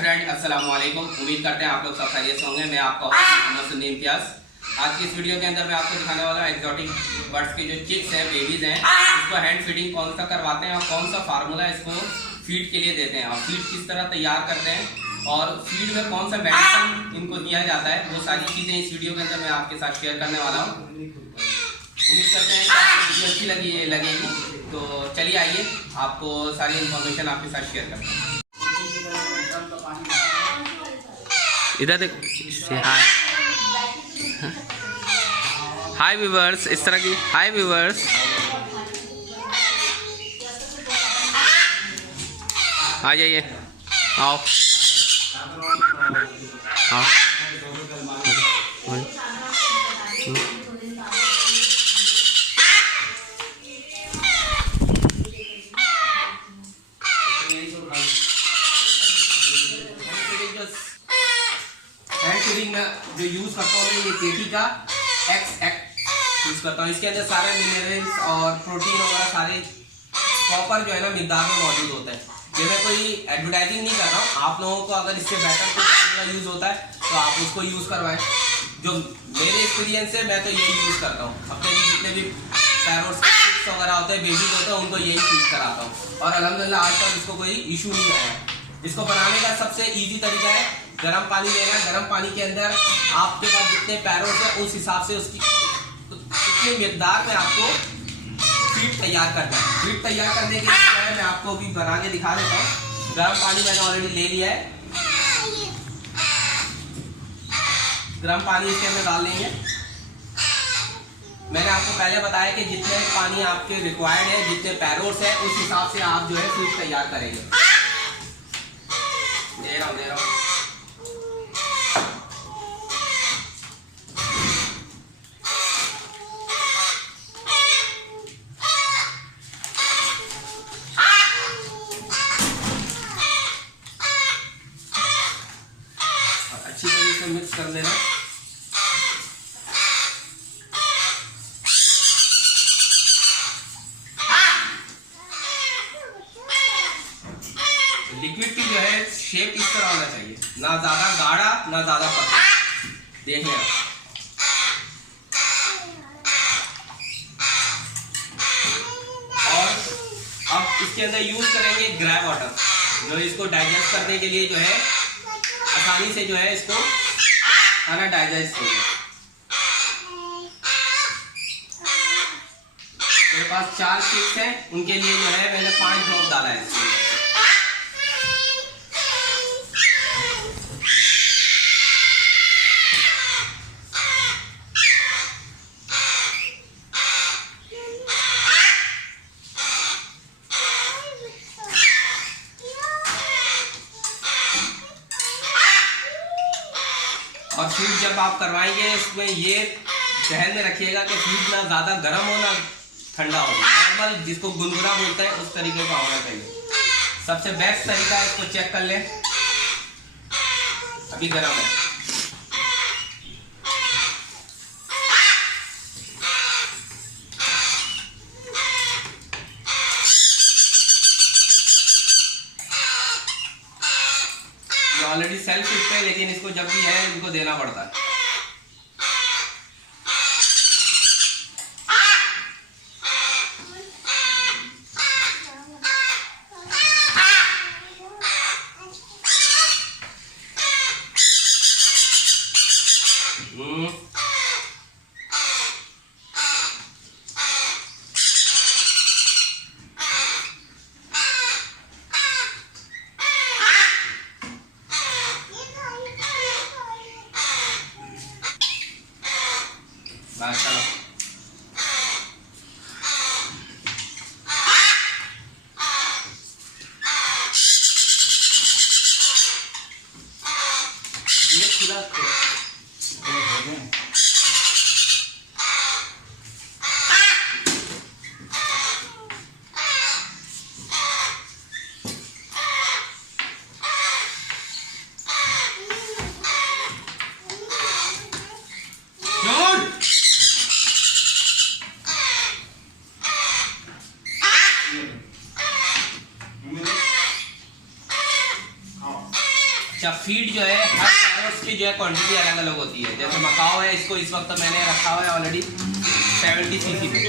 Friend, अस्सलाम वालेकुम। उम्मीद करते हैं आप लोग सब खैरियत से होंगे। मैं आपका मोहम्मद सुन्नी इम्तियाज। आज की इस वीडियो के अंदर मैं आपको दिखाने वाला हूँ एक्जॉटिक बर्ड्स के जो चिक्स हैं, बेबीज हैं, उसको हैंड फीडिंग कौन सा करवाते हैं और कौन सा फार्मूला इसको फीड के लिए देते हैं और फीड किस तरह तैयार करते हैं और फीड में कौन सा मेडिसिन इनको दिया जाता है। वो सारी चीज़ें इस वीडियो के अंदर मैं आपके साथ शेयर करने वाला हूँ। उम्मीद करते हैं कि आपको वीडियो अच्छी लगेगी। तो चलिए आइए आपको सारी इन्फॉर्मेशन आपके साथ शेयर करते हैं। इधर देख, हाय हाय व्यूअर्स, इस तरह की हाय व्यूअर्स। आ जाइए, आओ आओ। हैंड फीडिंग में जो यूज करता हूँ ये केटी का एक्स यूज करता हूँ। इसके अंदर सारे मिनरल्स और प्रोटीन वगैरह सारे प्रॉपर जो है ना मिकदार में मौजूद होते हैं। ये मैं कोई एडवर्टाइजिंग नहीं कर रहा हूँ। आप लोगों को अगर इससे बेटर कोई यूज होता है तो आप उसको यूज करवाएं। जो मेरे एक्सपीरियंस से मैं तो यही यूज करता हूँ। अपने भी जितने भी पैरोट्स वगैरह होते हैं, बेबीज होते हैं, उनको यही फीड कराता हूँ और अल्हम्दुलिल्लाह आज तक इसको कोई इशू नहीं आया। इसको बनाने का सबसे ईजी तरीका है गर्म पानी लेना। गर्म पानी के अंदर आपके पास जितने पैरोट्स हैं उस हिसाब से उसकी उतनी मिकदार में आपको फीड तैयार करना है। फीड तैयार करने के लिए मैं आपको भी बना के दिखा देता हूँ। गर्म पानी मैंने ऑलरेडी ले लिया है। गर्म पानी इसके अंदर डाल देंगे। मैंने आपको पहले बताया कि जितने पानी आपके रिक्वायर्ड है, जितने पैरोट्स है, उस हिसाब से आप जो है फीड तैयार करेंगे। दे रहा हूँ। अच्छी तरीके से मिक्स कर लेना। लिक्विड की जो है शेप इस तरह होना चाहिए, ना ज्यादा गाढ़ा ना ज्यादा पतला। देखिए और अब इसके अंदर यूज करेंगे ग्रे वाटर, जो इसको डाइजेस्ट करने के लिए जो है आसानी से जो है इसको खाना डाइजेस्ट हो जाए। मेरे पास 4 स्टिक्स हैं, उनके लिए जो है मैंने 5 ड्रॉप डाला है इसमें। और फीड जब आप करवाएंगे इसमें ये ध्यान में रखिएगा कि फीड ना ज़्यादा गर्म हो ना ठंडा हो। नॉर्मल जिसको गुनगुना बोलते हैं उस तरीके का होना चाहिए। सबसे बेस्ट तरीका है, इसको चेक कर लें। अभी गर्म है। ऑलरेडी सेल्फ फीड पे, लेकिन इसको जब भी है इनको देना पड़ता है। चलो ये खुला अच्छा फीड जो है हर पैरोट्स की जो है क्वांटिटी अलग अलग होती है। जैसे मकाओ है, इसको इस वक्त मैंने रखा हुआ है ऑलरेडी 70 सीसी में।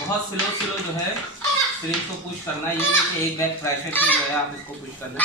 बहुत स्लो जो है सिरिंज को पुश करना, ये नहीं कि एक बैग प्रेशर से जो है आप इसको पुश करना।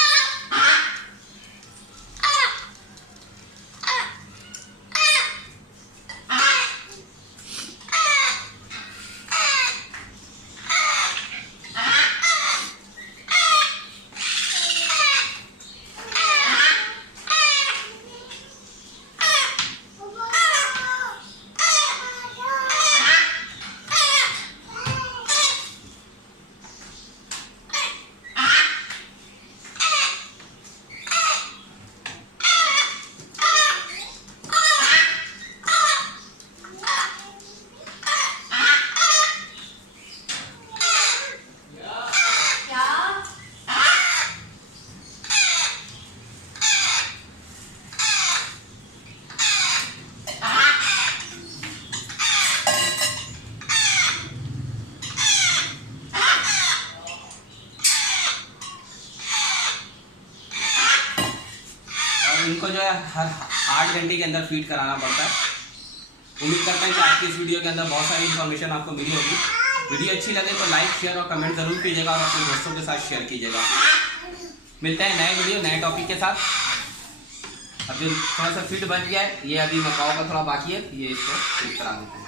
इनको जो है हर 8 घंटे के अंदर फीड कराना पड़ता है। उम्मीद करते हैं कि आज की इस वीडियो के अंदर बहुत सारी इन्फॉर्मेशन आपको मिली होगी। वीडियो अच्छी लगे तो लाइक शेयर और कमेंट जरूर कीजिएगा और अपने दोस्तों के साथ शेयर कीजिएगा। मिलते हैं नए वीडियो नए टॉपिक के साथ। अब जो थोड़ा सा फीड बच गया है, ये अभी मकाओ का थोड़ा बाकी है, ये इसको फीड करा देते हैं।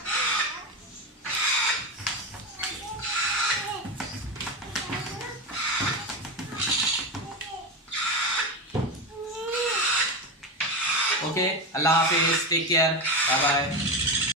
ओके, अल्लाह हाफिज, टेक केयर, बाय बाय।